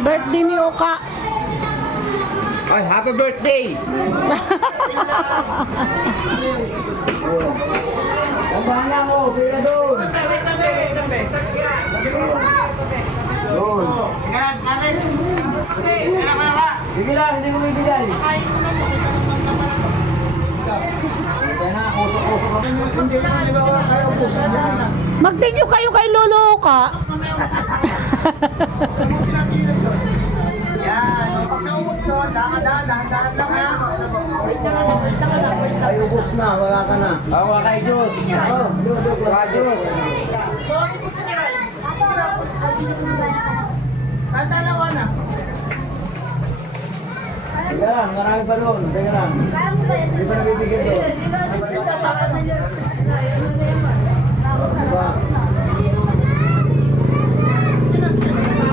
birthday ni Oka. Ay, happy birthday! Ang bahala ko, pila doon. Doon. Sige lang, hindi mo ibigay. Kaya na, usok-usok ako. Mag-thank kayo kay Lolo Oka. Ay, ubos na, wala ka na. Awa kay Diyos! Awa Diyos! Tatalawa na. Teka lang, marami pa doon. Teka lang. Hindi pa nabibigyan doon. Diba?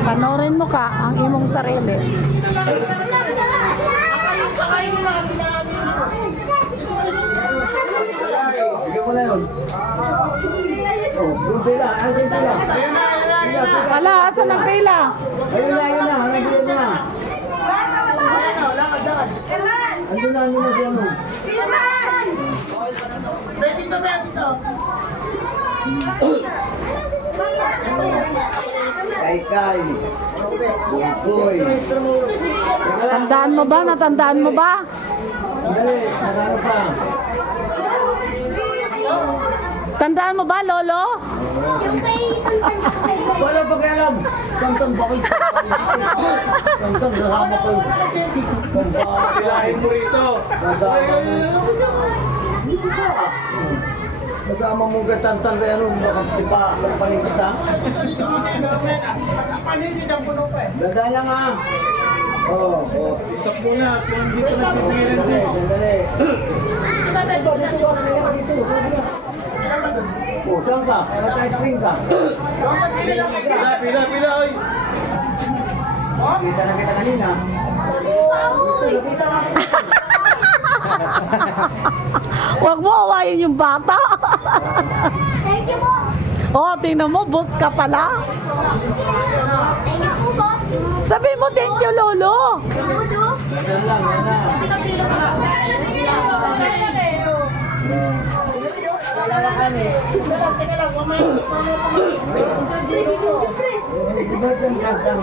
Panorin mo ka ang imong sarili. Bigyan mo na yun. Oh, yung pila. Asan yung pila? Wala, asan ang pila? Ayun na, ayun na. Hanapin mo na. Andun na si ano. Pwede to, pwede to. Kay. Bungkoy. Tandaan mo ba? Natandaan mo ba? Dali, nagano pa. Tandaan mo ba, Lolo? Wala pa kaya alam. Tantang bakit? Tantang kasama ko. Pilahin mo rito. Kasama mo. Kasama mo ka tantang kaya ano. Baka sipa. Paling kita. Ganda lang ha. Oh. Isap mo na kung hindi ka nagpipirin mo. Sandali. Dito. Oh, saan ka? Mata-spring ka? Pila, oy! Kita na kita kanina. Kita na kita. Huwag mo awayin yung bata. Thank you, boss. Oh, tingnan mo, boss ka pala. Thank you po, boss. Sabi mo, thank you, Lolo. Tudo. Ganun lang, yan na. Diba tang.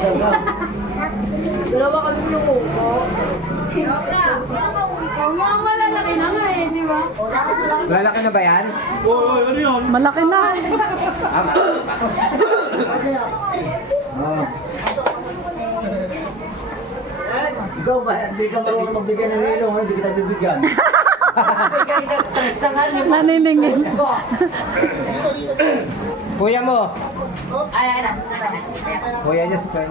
Dalawa kami lumuko. Ang malalaki na nga eh, di ba? Lalaki na ba yan? Oy, ano yun? Malaki na. Ikaw ba? Hindi ka marunong magbigay ng ilong, hindi kita bibigyan. Naniningil. Kuya mo! Kuya niya si Kuya.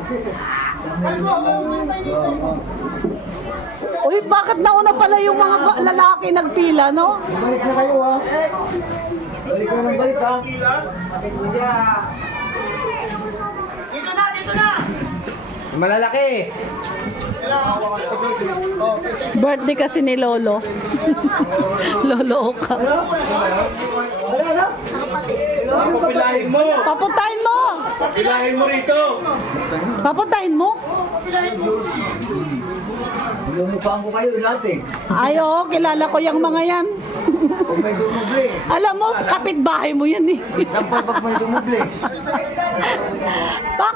Uy, bakit nauna pala yung mga lalaki nagpila, no? Balik na kayo ha. Balik ka ng balik ha. Dito na! Malalaki! Birthday kasi ni Lolo. Lolo Oka. Ano? Papilahin mo! Papuntahin mo! Papilahin mo rito! Papuntahin mo? Lumupaan ko kayo lahat eh. Ay, oo, kilala ko yung mga yan. Kung may dumuble. Alam mo, kapitbahay mo yan eh. Sampal pag may dumuble.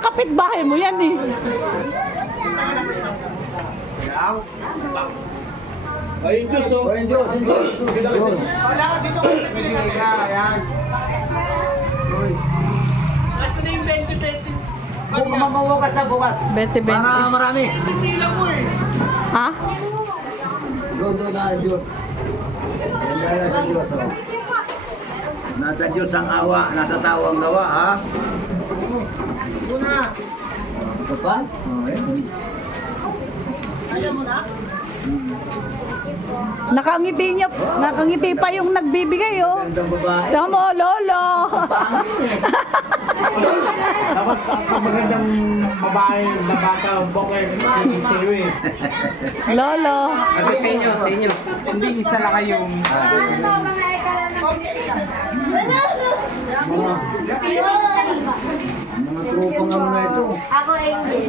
Kapitbahay mo yan eh. Ayun, Diyos, oh! Ayun, Diyos. Wala ka dito kung nagpilihan ka. Ayan. Last na yung 20-20. Bukas mabukas na bukas. 20-20. Para marami. Pila mo eh. Ha? Doon na ang Diyos. Yan na sa Diyos. Oh. Nasa Diyos ang awa, nasa tao ang gawa, ha? Una. Ito pa? Okay. Ayaw mo na? Nakangiti pa yung nagbibigay, oh. Gandang babae. Tamo, Lolo. Dapat ang magandang babae na bata o bokeh sa'yo eh. Lolo. Ito sa inyo. Hindi isa lang kayong... Mga Trupang ano na ito. Ako Angel.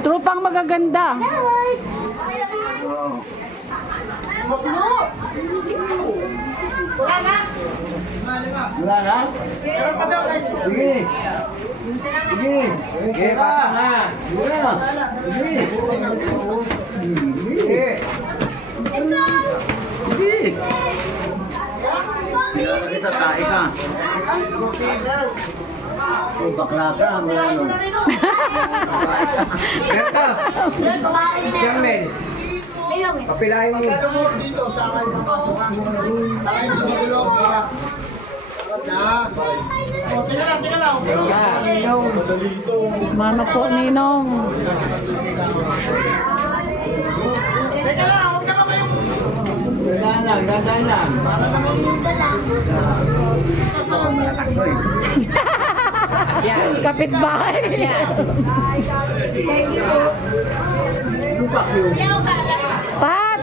Tropang magaganda. Oh. Wala na. Wala na? Sige. Sige. Okay, pasok na. Sige na. Sige. Sige. Let's go. Sige. Kailangan kita, tae ka. Oh, bakla ka. Ano? Berto, Kumain na. Jamel, Ilaw eh. papilahin mo. Dito sa akin papasok. Tayo dito para. Na. Oh, tingnan lang. Mano po, Ninong. Teka lang, huwag naman kayong... Dandan lang. Malakas to eh. Yan. Kapitbahay. Lupak yun. Pat!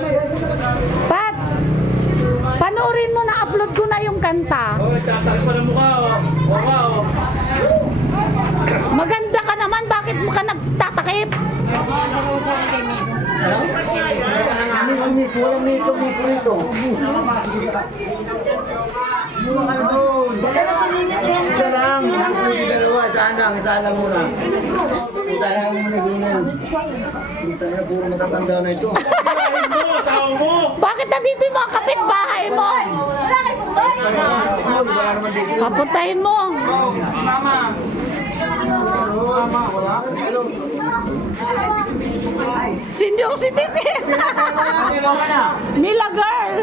Pat! Panoorin mo na, upload ko na yung kanta. Maganda ka naman, bakit mo ka nagtatakip? Miko lang, Miko rito. Isa lang, hindi dalawa, isa lang muna. Punta na muna guna yan. Punta na, puro matatanda na ito. Bakit nandito yung mga kapitbahay mo? Wala kayo pumuntoy. Wala naman dito. Papuntahin mo. Senior citizen. Mila girl.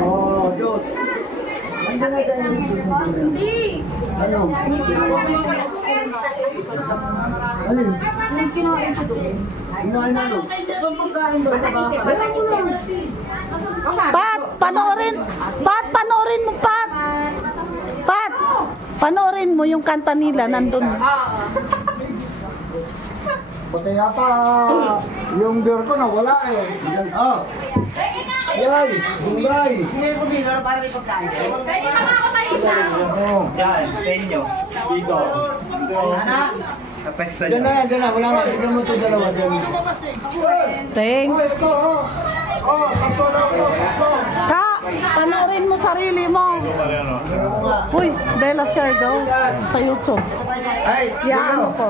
Oh, Diyos. Nandiyan na sa inyo. Hindi. Ano? Alin? Yung kinain ko doon. Kumain na ano? Yung pagkain doon. Pat, panoorin. Pat, panoorin mo, Pat. Pat, panoorin mo yung kanta nila nandun. Pati yata yung beer ko nawala eh. Oh! Yay! Bungay! Hindi ko binara para may pagkain. Pwede pa nga ako tayo isa. Oh! Yan, sa inyo. Dito. Ana? Sa pesta Diyan na yan, diyan na. Wala na. Bigyan mo ito dalawa dyan. Thanks. Ito oh. Oh, tatlo na ako. Tatlo. Ka, panoorin mo sarili mo. Uy, Bella share daw sa YouTube. Ay, Yan mo ko.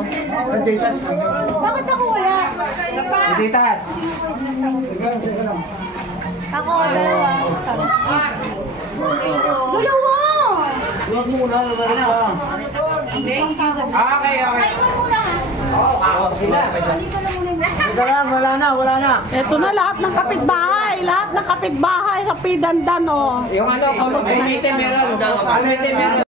Bakit ako wala? Editas. Ako, dalawa. Dalawa! Huwag muna. Balik ka. Okay. Kainin mo muna ha. Sila. Teka lang. Wala na. Ito na lahat ng kapitbahay. Lahat ng kapitbahay sa Pidandan, oh. Yung ano, community meron. Community meron.